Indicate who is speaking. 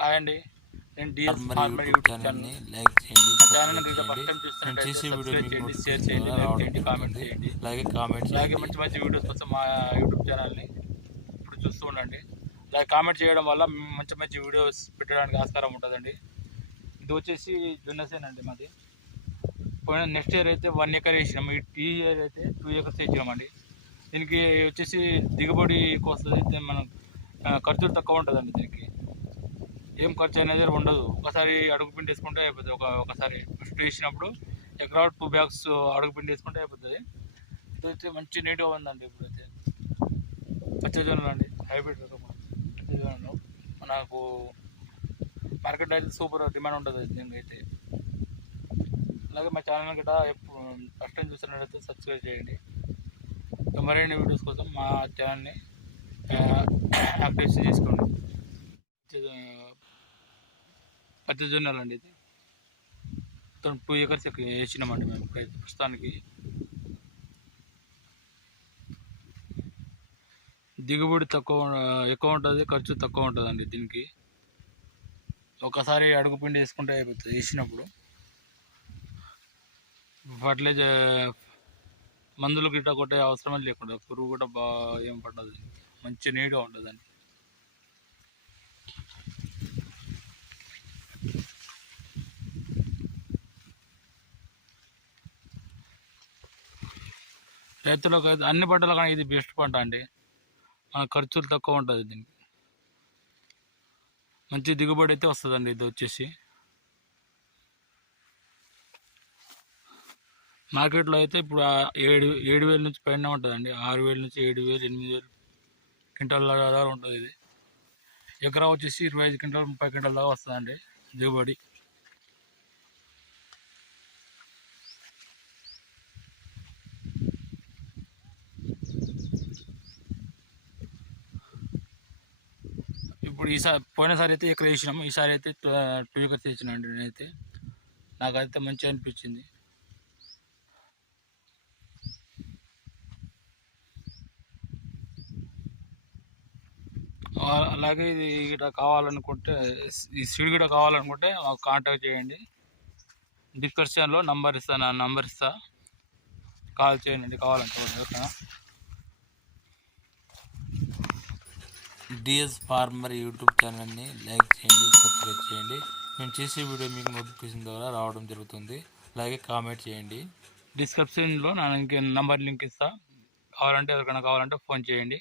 Speaker 1: Hi అండి నేను DS
Speaker 2: మరి
Speaker 1: ఫార్మర్
Speaker 2: యూట్యూబ్ ఛానల్ని
Speaker 1: ఛానల్.
Speaker 2: లైక్ చేయండి
Speaker 1: ఛానల్ ఇంకా ఫస్ట్ టైం
Speaker 2: నేను
Speaker 1: చూస్తున్నట్టయితే
Speaker 2: చేసే వీడియో
Speaker 1: సబ్స్క్రైబ్
Speaker 2: మీకు
Speaker 1: చేయండి షేర్ చేయండి లైక్ చేయండి కామెంట్. చేయండి.
Speaker 2: అలాగే కామెంట్
Speaker 1: అలాగే మంచి మంచి వీడియోస్ కోసం మా యూట్యూబ్ ఛానల్ని ఇప్పుడు చూస్తూ ఉండండి. అలాగే కామెంట్ చేయడం వల్ల మంచి మంచి వీడియోస్ పెట్టడానికి ఆస్కారం ఉంటుందండి. ఇది వచ్చేసి జున్నసేన్ అండి మాది. పోయిన నెక్స్ట్ ఇయర్ అయితే వన్ ఎకర్ వేసినాం. ఈ ఈ ఇయర్ అయితే టూ ఎకర్స్ వేసినామండి. దీనికి వచ్చేసి దిగుబడి దీని మనం ఖర్చులు తక్కువ ఉంటుందండి దీనికి. ఏం ఖర్చు అనేది ఉండదు. ఒకసారి అడుగు పిండి వేసుకుంటే అయిపోతుంది. ఒక ఒకసారి ఫస్ట్ వేసినప్పుడు ఎకరా టూ బ్యాగ్స్ అడుగు పిండి వేసుకుంటే అయిపోతుంది. ఇదైతే మంచి నీట్గా ఉందండి ఇప్పుడైతే. పచ్చజొన్నలు అండి. హైబ్రిడ్ రకం పచ్చజొన్నలు మనకు మార్కెట్ అయితే సూపర్ డిమాండ్ ఉంటుంది దీనికైతే. అయితే అలాగే మా ఛానల్ గిట్ట ఎప్పుడు ఫస్ట్ టైం చూస్తున్నట్లయితే సబ్స్క్రైబ్ చేయండి. మరిన్ని వీడియోస్ కోసం మా ఛానల్ని యాక్టివేషన్ చేసుకోండి. పత్తి జొన్నలు అండి ఇది టూ ఎకర్స్ వేసినామండి మేము ప్రస్తుతానికి. దిగుబడి తక్కువ ఎక్కువ ఉంటుంది ఖర్చు తక్కువ ఉంటుందండి దీనికి. ఒకసారి అడుగు పిండి వేసుకుంటే అయిపోతుంది వేసినప్పుడు. ఫర్టిలైజర్ మందులు గిట్ట కొట్టే అవసరమే లేకుండా పురుగు కూడా బాగా ఏం పడదు మంచి నీట్గా ఉంటుందండి. రైతులకు అయితే అన్ని పంటల కానీ ఇది బెస్ట్ పంట అండి. మన ఖర్చులు తక్కువ ఉంటుంది దీనికి. మంచి దిగుబడి అయితే వస్తుందండి ఇది వచ్చేసి. మార్కెట్లో అయితే ఇప్పుడు ఏడు ఏడు వేల నుంచి పైన ఉంటుందండి. ఆరు వేల నుంచి ఏడు వేలు ఎనిమిది వేలు క్వింటాల్ దాకా ఉంటుంది ఇది. ఎకరా వచ్చేసి ఇరవై ఐదు క్వింటాల్ ముప్పై క్వింటాల్ దాకా వస్తుందండి దిగుబడి. ఇప్పుడు ఈసారి పోయినసారి అయితే ఇక్కడ వేసినాం. ఈసారి అయితే టూ ఎకర్స్ వేసినా అండి నేనైతే. నాకైతే మంచిగా అనిపించింది. అలాగే ఇది ఇక్కడ కావాలనుకుంటే ఈ సీడ్ కూడా కావాలనుకుంటే మాకు కాంటాక్ట్ చేయండి. డిస్క్రిప్షన్లో నంబర్ ఇస్తాను నా నంబర్ ఇస్తా. కాల్ చేయండి కావాలంటే ఎవరికైనా
Speaker 2: డిఎస్ ఫార్మర్ యూట్యూబ్ ఛానల్ని లైక్ చేయండి సబ్స్క్రైబ్ చేయండి. మేము చేసే వీడియో మీకు నోటిఫికేషన్ ద్వారా రావడం జరుగుతుంది. అలాగే కామెంట్ చేయండి.
Speaker 1: డిస్క్రిప్షన్లో నా నంబర్ లింక్ ఇస్తాను కావాలంటే ఎవరికైనా కావాలంటే ఫోన్ చేయండి.